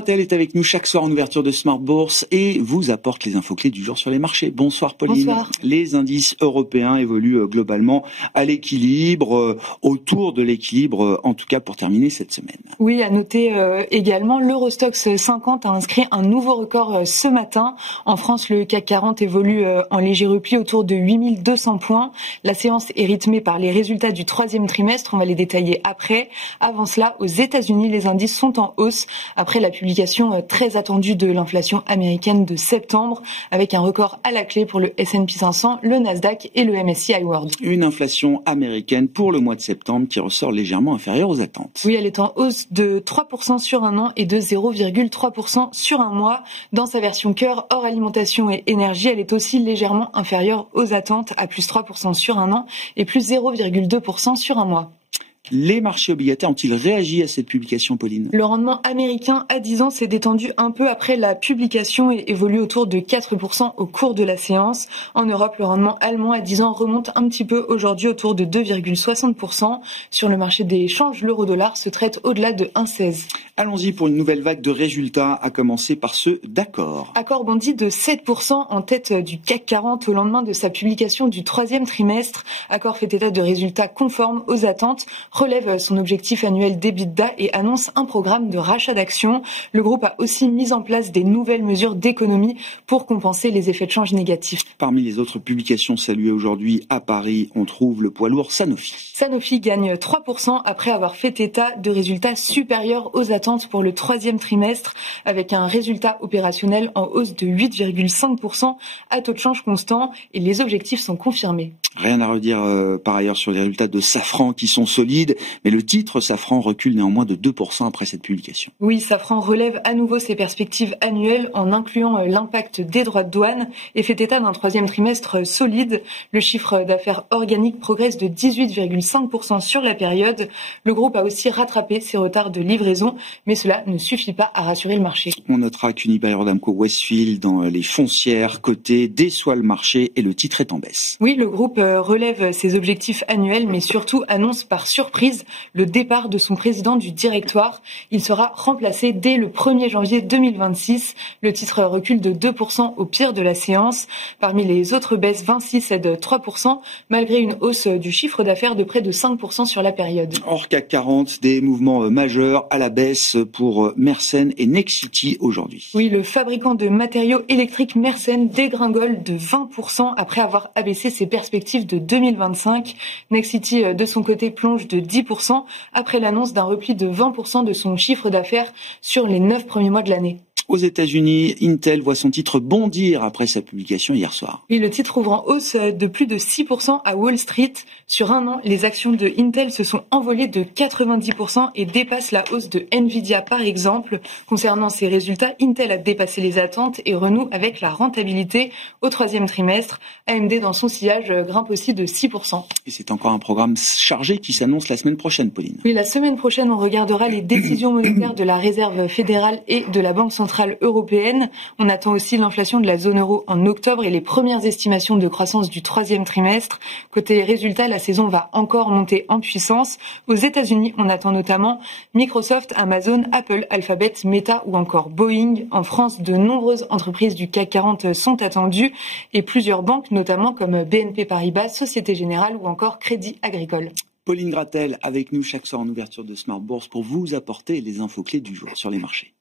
Gratel est avec nous chaque soir en ouverture de Smart Bourse et vous apporte les infos clés du jour sur les marchés. Bonsoir Pauline. Bonsoir. Les indices européens évoluent globalement à l'équilibre, autour de l'équilibre en tout cas pour terminer cette semaine. Oui, à noter également, l'Eurostoxx 50 a inscrit un nouveau record ce matin. En France, le CAC 40 évolue en léger repli autour de 8200 points. La séance est rythmée par les résultats du troisième trimestre, on va les détailler après. Avant cela, aux États-Unis, les indices sont en hausse après la publication très attendue de l'inflation américaine de septembre, avec un record à la clé pour le S&P 500, le Nasdaq et le MSCI World. Une inflation américaine pour le mois de septembre qui ressort légèrement inférieure aux attentes. Oui, elle est en hausse de 3% sur un an et de 0,3% sur un mois. Dans sa version cœur, hors alimentation et énergie, elle est aussi légèrement inférieure aux attentes, à plus 3% sur un an et plus 0,2% sur un mois. Les marchés obligataires ont-ils réagi à cette publication, Pauline ? Le rendement américain à 10 ans s'est détendu un peu après la publication et évolue autour de 4% au cours de la séance. En Europe, le rendement allemand à 10 ans remonte un petit peu aujourd'hui autour de 2,60%. Sur le marché des changes, l'euro-dollar se traite au-delà de 1,16. Allons-y pour une nouvelle vague de résultats, à commencer par ceux d'Accor. Accor bondit de 7% en tête du CAC 40 au lendemain de sa publication du troisième trimestre. Accor fait état de résultats conformes aux attentes, relève son objectif annuel d'EBITDA et annonce un programme de rachat d'actions. Le groupe a aussi mis en place des nouvelles mesures d'économie pour compenser les effets de change négatifs. Parmi les autres publications saluées aujourd'hui à Paris, on trouve le poids lourd Sanofi. Sanofi gagne 3% après avoir fait état de résultats supérieurs aux attentes pour le troisième trimestre, avec un résultat opérationnel en hausse de 8,5% à taux de change constant, et les objectifs sont confirmés. Rien à redire par ailleurs sur les résultats de Safran qui sont solides, mais le titre Safran recule néanmoins de 2% après cette publication. Oui, Safran relève à nouveau ses perspectives annuelles en incluant l'impact des droits de douane et fait état d'un troisième trimestre solide. Le chiffre d'affaires organique progresse de 18,5% sur la période. Le groupe a aussi rattrapé ses retards de livraison, mais cela ne suffit pas à rassurer le marché. On notera qu'Unibail-Rodamco Westfield dans les foncières cotées déçoit le marché et le titre est en baisse. Oui, le groupe relève ses objectifs annuels, mais surtout annonce par surprise le départ de son président du directoire. Il sera remplacé dès le 1er janvier 2026. Le titre recule de 2% au pire de la séance. Parmi les autres baisses, Vinci cède 3%, malgré une hausse du chiffre d'affaires de près de 5% sur la période. Hors CAC 40, des mouvements majeurs à la baisse pour Mersen et Nexity aujourd'hui. Oui, le fabricant de matériaux électriques Mersen dégringole de 20% après avoir abaissé ses perspectives de 2025. Nexity, de son côté, plonge de 10% après l'annonce d'un repli de 20% de son chiffre d'affaires sur les 9 premiers mois de l'année. Aux États-Unis, Intel voit son titre bondir après sa publication hier soir. Oui, le titre ouvre en hausse de plus de 6% à Wall Street. Sur un an, les actions de Intel se sont envolées de 90% et dépassent la hausse de Nvidia par exemple. Concernant ses résultats, Intel a dépassé les attentes et renoue avec la rentabilité au troisième trimestre. AMD, dans son sillage, grimpe aussi de 6%. Et c'est encore un programme chargé qui s'annonce la semaine prochaine, Pauline. Oui, la semaine prochaine, on regardera les décisions monétaires de la Réserve fédérale et de la Banque centrale européenne. On attend aussi l'inflation de la zone euro en octobre et les premières estimations de croissance du troisième trimestre. Côté résultats, la saison va encore monter en puissance. Aux États-Unis, on attend notamment Microsoft, Amazon, Apple, Alphabet, Meta ou encore Boeing. En France, de nombreuses entreprises du CAC 40 sont attendues et plusieurs banques, notamment comme BNP Paribas, Société Générale ou encore Crédit Agricole. Pauline Gratel avec nous chaque soir en ouverture de Smart Bourse pour vous apporter les infos clés du jour sur les marchés.